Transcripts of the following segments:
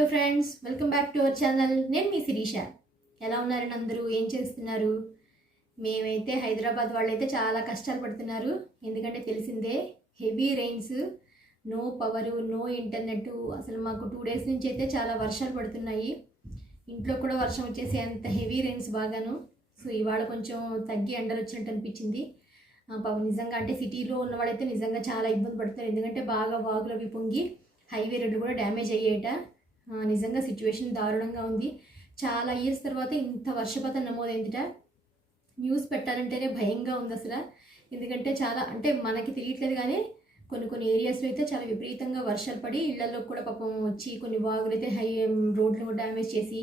Hello friends, welcome back to our channel. నేను మీ శిరీష. ఎలా ఉన్నారని అందరూ ఏం చేస్తున్నారు? మేమైతే హైదరాబాద్ వాళ్ళైతే చాలా కష్టాలు పడుతున్నారు. ఎందుకంటే తెలిసిందే, heavy rains, no power, no internet. అసలు మాకు 2 డేస్ నుంచి అయితే చాలా వర్షాలు పడుతున్నాయి. ఇంట్లో కూడా వర్షం వచ్చేసి అంత హెవీ రెయిన్స్ బాగాను. సో ఇవాళ కొంచెం తగ్గి ఎండలు వచ్చినట్టు అనిపించింది. పాపం నిజంగా అంటే సిటీలో ఉన్న వాళ్ళైతే నిజంగా చాలా ఇబ్బంది పడుతున్నారు. ఎందుకంటే బాగా వాగులు అవి పొంగి హైవే రోడ్లు కూడా డ్యామేజ్ అయ్యేట. నిజంగా సిచ్యువేషన్ దారుణంగా ఉంది. చాలా ఇయర్స్ తర్వాత ఇంత వర్షపాతం నమోదైందిట. న్యూస్ పెట్టాలంటేనే భయంగా ఉంది అసలు. ఎందుకంటే చాలా అంటే మనకి తెలియట్లేదు కానీ కొన్ని కొన్ని ఏరియాస్లో అయితే చాలా విపరీతంగా వర్షాలు పడి ఇళ్లలో కూడా పాపం వచ్చి కొన్ని వాగులు అయితే రోడ్లు కూడా డ్యామేజ్ చేసి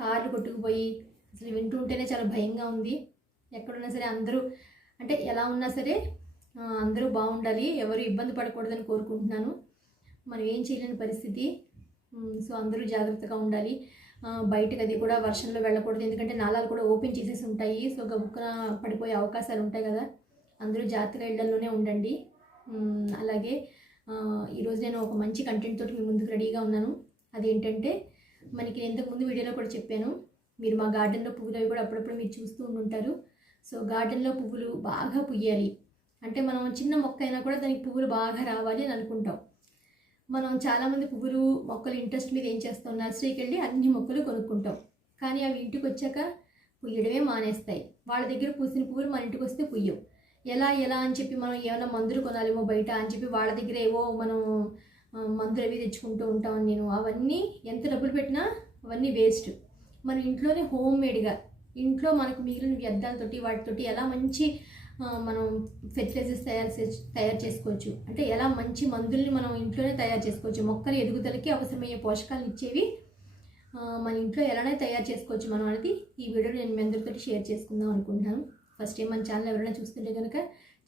కార్లు కొట్టుకుపోయి అసలు వింటుంటేనే చాలా భయంగా ఉంది. ఎక్కడున్నా సరే అందరూ అంటే ఎలా ఉన్నా సరే అందరూ బాగుండాలి, ఎవరు ఇబ్బంది పడకూడదని కోరుకుంటున్నాను. మనం ఏం చేయలేని పరిస్థితి. సో అందరూ జాగ్రత్తగా ఉండాలి. బయటకు అది కూడా వర్షంలో వెళ్ళకూడదు, ఎందుకంటే నాలాలు కూడా ఓపెన్ చేసేసి ఉంటాయి. సో గబుక్కున పడిపోయే అవకాశాలు ఉంటాయి కదా. అందరూ జాగ్రత్తగా ఇళ్లలోనే ఉండండి. అలాగే ఈరోజు నేను ఒక మంచి కంటెంట్ తోటి మీ ముందుకు రెడీగా ఉన్నాను. అదేంటంటే మనకి ఇంతకుముందు వీడియోలో కూడా చెప్పాను, మీరు మా గార్డెన్లో పువ్వులు అవి కూడా అప్పుడప్పుడు మీరు చూస్తూ ఉంటుంటారు. సో గార్డెన్లో పువ్వులు బాగా పుయ్యాలి అంటే మనం చిన్న మొక్క అయినా కూడా దానికి పువ్వులు బాగా రావాలి అని అనుకుంటాం. మనం చాలామంది పువ్వులు మొక్కలు ఇంట్రెస్ట్ మీద ఏం చేస్తాం, నర్సరీకి వెళ్ళి అన్ని మొక్కలు కొనుక్కుంటాం. కానీ అవి ఇంటికి వచ్చాక పుయ్యడమే మానేస్తాయి. వాళ్ళ దగ్గర పూసిన పువ్వులు మన ఇంటికి వస్తే పుయ్యవు. ఎలా ఎలా అని చెప్పి మనం ఏమైనా మందులు కొనాలేమో బయట అని చెప్పి వాళ్ళ దగ్గర ఏవో మనం మందులు అవి తెచ్చుకుంటూ ఉంటాం. నేను అవన్నీ ఎంత డబ్బులు పెట్టినా అవన్నీ వేస్ట్. మన ఇంట్లోనే హోమ్ మేడ్గా ఇంట్లో మనకు మిగిలిన వ్యర్థాలతోటి వాటితోటి ఎలా మంచి మనం ఫెర్టిలైజర్స్ తయారు చేసుకోవచ్చు, అంటే ఎలా మంచి మందుల్ని మనం ఇంట్లోనే తయారు చేసుకోవచ్చు. మొక్కల ఎదుగుదలకి అవసరమయ్యే పోషకాలను ఇచ్చేవి మన ఇంట్లో ఎలానే తయారు చేసుకోవచ్చు మనం అనేది ఈ వీడియో నేను మీ అందరితో షేర్ చేసుకుందాం అనుకుంటున్నాను. ఫస్ట్ టైం మన ఛానల్ ఎవరైనా చూస్తుంటే కనుక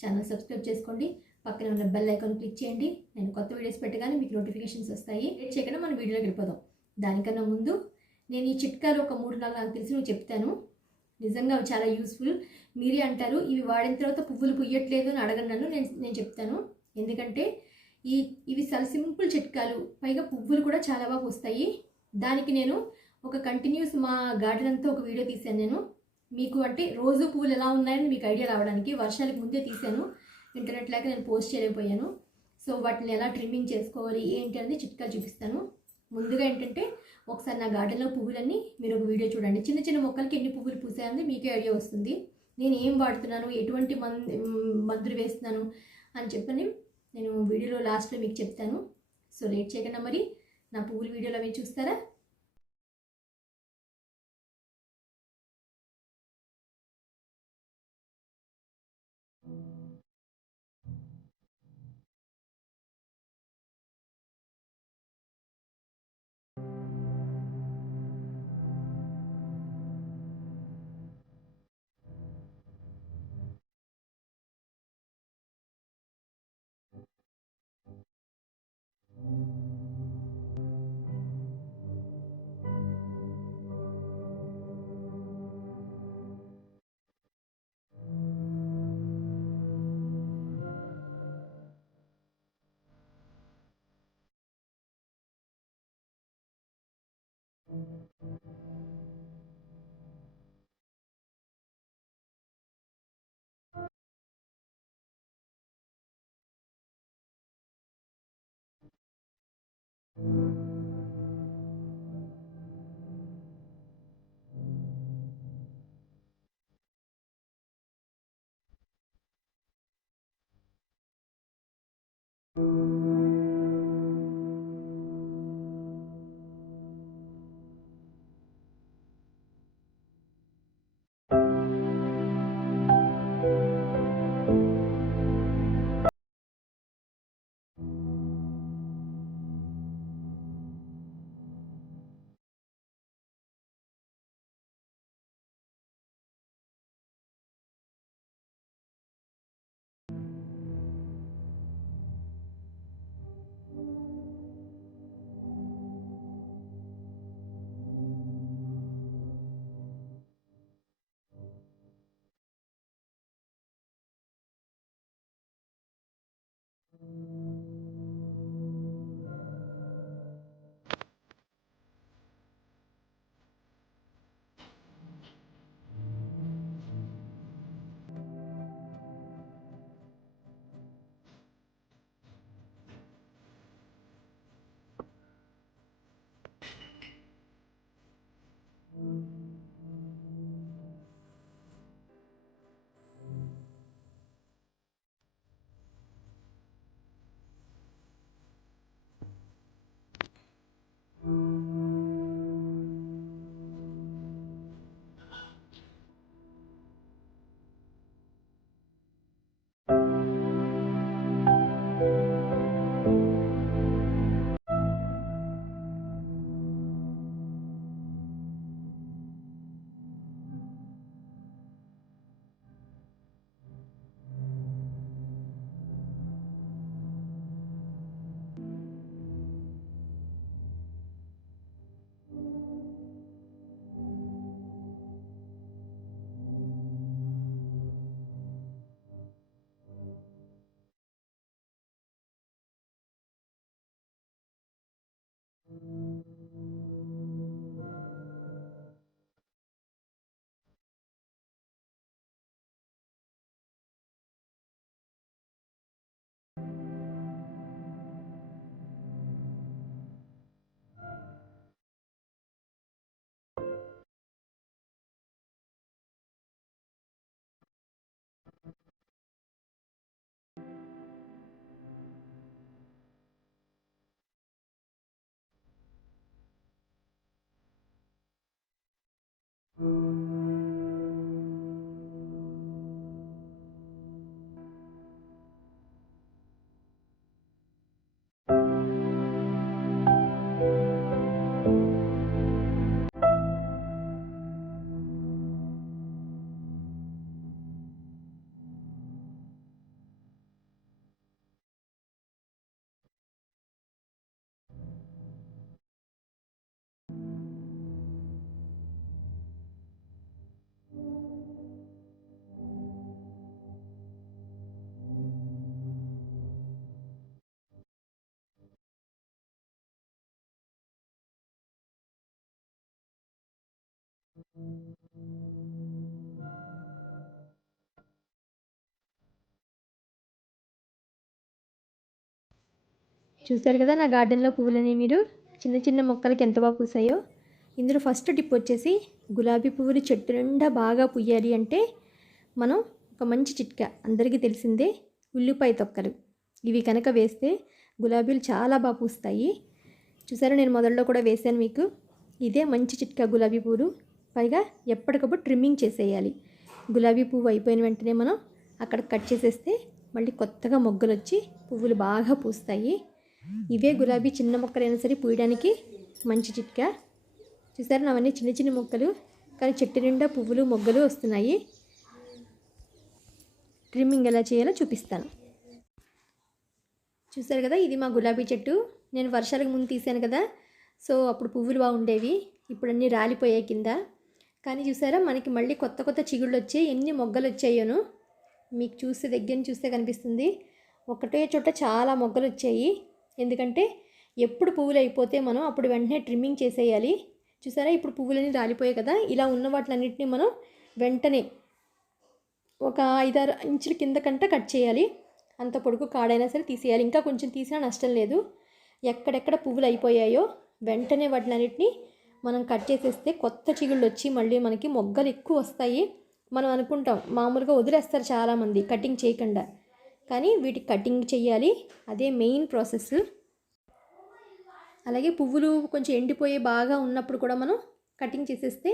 ఛానల్ సబ్స్క్రైబ్ చేసుకోండి, పక్కనే ఉన్న బెల్ ఐకాన్ క్లిక్ చేయండి. నేను కొత్త వీడియోస్ పెట్టగానే మీకు నోటిఫికేషన్స్ వస్తాయి. లేట్ చేయకుండా మన వీడియోలోకి వెళ్ళిపోదాం. దానికన్నా ముందు నేను ఈ చిట్కాలు ఒక 3-4 నాకు తెలిసి చెప్తాను. నిజంగా అవి చాలా యూస్ఫుల్. మీరే అంటారు ఇవి వాడిన తర్వాత పువ్వులు పుయ్యట్లేదు అని అడగను నన్ను, నేను చెప్తాను. ఎందుకంటే ఇవి చాలా సింపుల్ చిట్కాలు, పైగా పువ్వులు కూడా చాలా బాగా వస్తాయి. దానికి నేను ఒక కంటిన్యూస్ మా గార్డెన్ అంతా ఒక వీడియో తీశాను నేను మీకు. అంటే రోజు పువ్వులు ఎలా ఉన్నాయని మీకు ఐడియా రావడానికి వర్షాలకు ముందే తీశాను. ఇంటర్నెట్ లేక నేను పోస్ట్ చేయలేకపోయాను. సో వాటిని ఎలా ట్రిమ్మింగ్ చేసుకోవాలి ఏంటి అనేది చిట్కాలు చూపిస్తాను. ముందుగా ఏంటంటే ఒకసారి నా గార్డెన్లో పువ్వులన్నీ మీరు ఒక వీడియో చూడండి. చిన్న చిన్న మొక్కలకి ఎన్ని పువ్వులు పూసాయని మీకే ఐడియా వస్తుంది. నేను ఏం వాడుతున్నాను, ఎటువంటి మందులు వేస్తున్నాను అని చెప్పని నేను వీడియోలో లాస్ట్లో మీకు చెప్తాను. సో లేట్ చేయకుండా మరి నా పువ్వుల వీడియోలో అవి చూస్తారా? చూసారు కదా నా గార్డెన్లో పువ్వులని మీరు చిన్న చిన్న మొక్కలకి ఎంత బాగా పూసాయో. ఇందులో ఫస్ట్ టిప్ వచ్చేసి గులాబీ పువ్వులు చెట్టు నిండా బాగా పుయ్యాలి అంటే మనం ఒక మంచి చిట్కా అందరికీ తెలిసిందే, ఉల్లిపాయ తొక్కలు. ఇవి కనుక వేస్తే గులాబీలు చాలా బాగా పూస్తాయి. చూసారా, నేను మొదల్లో కూడా వేసాను మీకు. ఇదే మంచి చిట్కా గులాబీ పువ్వులు. పైగా ఎప్పటికప్పుడు ట్రిమ్మింగ్ చేసేయాలి. గులాబీ పువ్వు అయిపోయిన వెంటనే మనం అక్కడ కట్ చేసేస్తే మళ్ళీ కొత్తగా మొగ్గలు వచ్చి పువ్వులు బాగా పూస్తాయి. ఇవే గులాబీ చిన్న మొక్కలైనా సరే పూయడానికి మంచి చిట్కా. చూసారా, అవన్నీ చిన్న చిన్న మొక్కలు కానీ చెట్టు నిండా పువ్వులు మొగ్గలు వస్తున్నాయి. ట్రిమ్మింగ్ ఎలా చేయాలో చూపిస్తాను. చూసారు కదా, ఇది మా గులాబీ చెట్టు. నేను వర్షాలకు ముందు తీసాను కదా, సో అప్పుడు పువ్వులు బాగుండేవి. ఇప్పుడు అన్నీ రాలిపోయాయి కింద. కానీ చూసారా, మనకి మళ్ళీ కొత్త కొత్త చిగుళ్ళు వచ్చాయి. ఎన్ని మొగ్గలు వచ్చాయోను మీకు చూస్తే దగ్గర చూస్తే కనిపిస్తుంది. ఒకటే చోట చాలా మొగ్గలు వచ్చాయి. ఎందుకంటే ఎప్పుడు పువ్వులు అయిపోతే మనం అప్పుడు వెంటనే ట్రిమ్మింగ్ చేసేయాలి. చూసారా, ఇప్పుడు పువ్వులన్నీ రాలిపోయాయి కదా, ఇలా ఉన్న వాటిలన్నింటినీ మనం వెంటనే ఒక 5-6 ఇంచుల కింద కంట కట్ చేయాలి. అంత పొడుగు కాడైనా సరే తీసేయాలి. ఇంకా కొంచెం తీసినా నష్టం లేదు. ఎక్కడెక్కడ పువ్వులు అయిపోయాయో వెంటనే వాటిలన్నింటినీ మనం కట్ చేసేస్తే కొత్త చిగుళ్ళు వచ్చి మళ్ళీ మనకి మొగ్గలు ఎక్కువ వస్తాయి. మనం అనుకుంటాం మామూలుగా వదిలేస్తారు చాలామంది కటింగ్ చేయకుండా, కానీ వీటికి కటింగ్ చేయాలి. అదే మెయిన్ ప్రాసెస్. అలాగే పువ్వులు కొంచెం ఎండిపోయి బాగా ఉన్నప్పుడు కూడా మనం కటింగ్ చేసేస్తే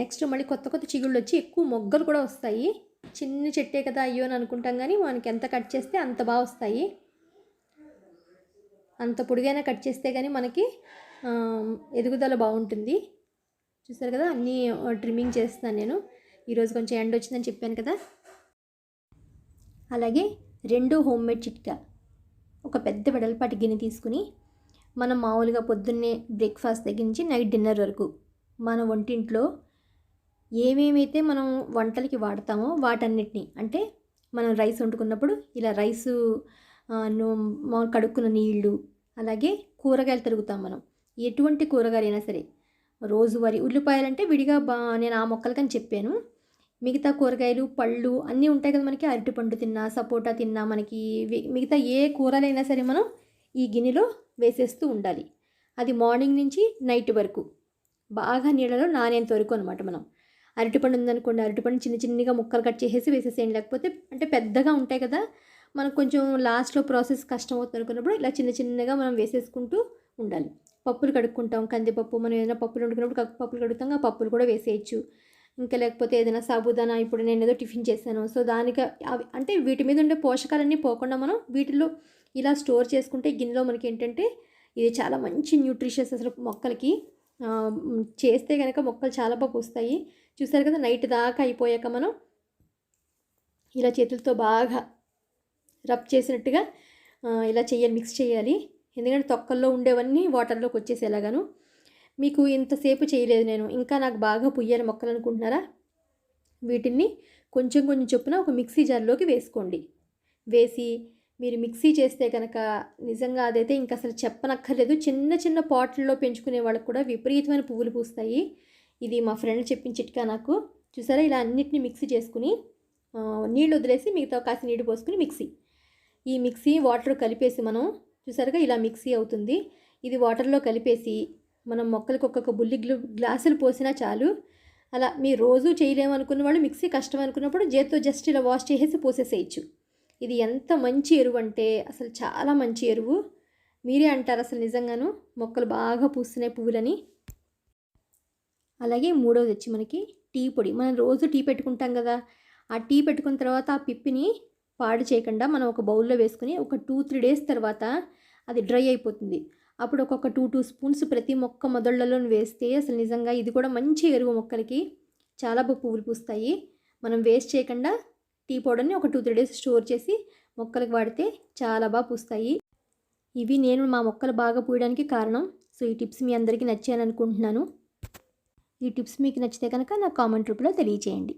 నెక్స్ట్ మళ్ళీ కొత్త కొత్త చిగుళ్ళు వచ్చి ఎక్కువ మొగ్గలు కూడా వస్తాయి. చిన్న చెట్టే కదా అయ్యో అని అనుకుంటాం, కానీ మనకి ఎంత కట్ చేస్తే అంత బాగా వస్తాయి. అంత పొడిగైనా కట్ చేస్తే కానీ మనకి ఎదుగుదల బాగుంటుంది. చూసారు కదా, అన్నీ ట్రిమ్మింగ్ చేస్తాను నేను. ఈరోజు కొంచెం ఎండ వచ్చిందని చెప్పాను కదా. అలాగే రెండో హోమ్మేడ్ చిట్కా, ఒక పెద్ద వెడల్పాటి గిన్నె తీసుకుని మనం మామూలుగా పొద్దున్నే బ్రేక్ఫాస్ట్ దగ్గర నుంచి నైట్ డిన్నర్ వరకు మన వంటింట్లో ఏమేమైతే మనం వంటలకి వాడతామో వాటన్నిటినీ, అంటే మనం రైస్ వండుకున్నప్పుడు ఇలా రైసు కడుక్కున్న నీళ్ళు, అలాగే కూరగాయలు తరుగుతాం మనం. ఎటువంటి కూరగాయలైనా సరే రోజువారీ ఉల్లిపాయలంటే విడిగా నేను ఆ మొక్కలకని చెప్పాను. మిగతా కూరగాయలు పళ్ళు అన్నీ ఉంటాయి కదా మనకి. అరటిపండు తిన్నా, సపోటా తిన్నా, మనకి మిగతా ఏ కూరలైనా సరే మనం ఈ గిన్నెలో వేసేస్తూ ఉండాలి. అది మార్నింగ్ నుంచి నైట్ వరకు బాగా నీళ్ళలో నానేంత వరకు అనమాట. మనం అరటిపండు ఉందనుకోండి, అరటిపండు చిన్న చిన్నగా ముక్కలు కట్ చేసేసి వేసేసేయండి. లేకపోతే అంటే పెద్దగా ఉంటాయి కదా, మనకు కొంచెం లాస్ట్లో ప్రాసెస్ కష్టం అవుతుంది అనుకున్నప్పుడు ఇలా చిన్న చిన్నగా మనం వేసేసుకుంటూ ఉండాలి. పప్పులు కడుక్కుంటాం, కందిపప్పు, మనం ఏదైనా పప్పులు వండుకున్నప్పుడు పప్పులు కడుగుతాం, ఆ పప్పులు కూడా వేసేయచ్చు. ఇంకా లేకపోతే ఏదైనా సాబుదానా, ఇప్పుడు నేను ఏదో టిఫిన్ చేశాను, సో దానికి అవి అంటే వీటి మీద ఉండే పోషకాలన్నీ పోకుండా మనం వీటిలో ఇలా స్టోర్ చేసుకుంటే గిన్నెలో మనకి ఏంటంటే ఇది చాలా మంచి న్యూట్రిషియస్ అసలు మొక్కలకి చేస్తే కనుక మొక్కలు చాలా బాగా పూస్తాయి. చూసారు కదా, నైట్ దాకా అయిపోయాక మనం ఇలా చేతులతో బాగా రబ్ చేసినట్టుగా ఇలా చేయాలి, మిక్స్ చేయాలి. ఎందుకంటే తొక్కల్లో ఉండేవన్నీ వాటర్లోకి వచ్చేసేలాగాను. మీకు ఇంతసేపు చేయలేదు నేను, ఇంకా నాకు బాగా పుయ్యాలి మొక్కలు అనుకుంటున్నారా, వీటిని కొంచెం కొంచెం చొప్పున ఒక మిక్సీ జార్లోకి వేసుకోండి. వేసి మీరు మిక్సీ చేస్తే కనుక నిజంగా అదైతే ఇంకా అసలు చెప్పనక్కర్లేదు. చిన్న చిన్న పాట్లలో పెంచుకునే వాళ్ళకి కూడా విపరీతమైన పువ్వులు పూస్తాయి. ఇది మా ఫ్రెండ్ చెప్పిన చిట్కా నాకు. చూసారా, ఇలా అన్నిటిని మిక్సీ చేసుకుని నీళ్ళు వదిలేసి మిగతా కాసి నీళ్ళు పోసుకుని ఈ మిక్సీ వాటర్ కలిపేసి మనం చూసారుగా ఇలా మిక్సీ అవుతుంది. ఇది వాటర్లో కలిపేసి మనం మొక్కలకు ఒక్కొక్క బుల్లి గ్లాసులు పోసినా చాలు. అలా మీరు రోజు చేయలేమనుకున్న వాళ్ళు మిక్సీ కష్టం అనుకున్నప్పుడు చేత్తో జస్ట్ ఇలా వాష్ చేసేసి పోసేసేయచ్చు. ఇది ఎంత మంచి ఎరువు అంటే అసలు చాలా మంచి ఎరువు. మీరే అంటారు అసలు నిజంగాను మొక్కలు బాగా పూస్తున్నాయి పువ్వులని. అలాగే మూడవది వచ్చి మనకి టీ పొడి. మనం రోజు టీ పెట్టుకుంటాం కదా, ఆ టీ పెట్టుకున్న తర్వాత ఆ పిప్పిని పాడు చేయకుండా మనం ఒక బౌల్లో వేసుకుని ఒక 2-3 డేస్ తర్వాత అది డ్రై అయిపోతుంది. అప్పుడు ఒక్కొక్క 2 స్పూన్స్ ప్రతి మొక్క మొదళ్లలో వేస్తే అసలు నిజంగా ఇది కూడా మంచి ఎరువు మొక్కలకి. చాలా బాగా పువ్వులు పూస్తాయి. మనం వేస్ట్ చేయకుండా టీ పౌడర్ని ఒక 2-3 డేస్ స్టోర్ చేసి మొక్కలకు వాడితే చాలా బాగా పూస్తాయి. ఇవి నేను మా మొక్కలు బాగా పూయడానికి కారణం. సో ఈ టిప్స్ మీ అందరికీ నచ్చాయని అనుకుంటున్నాను. ఈ టిప్స్ మీకు నచ్చితే కనుక నాకు కామెంట్ రూపంలో తెలియచేయండి.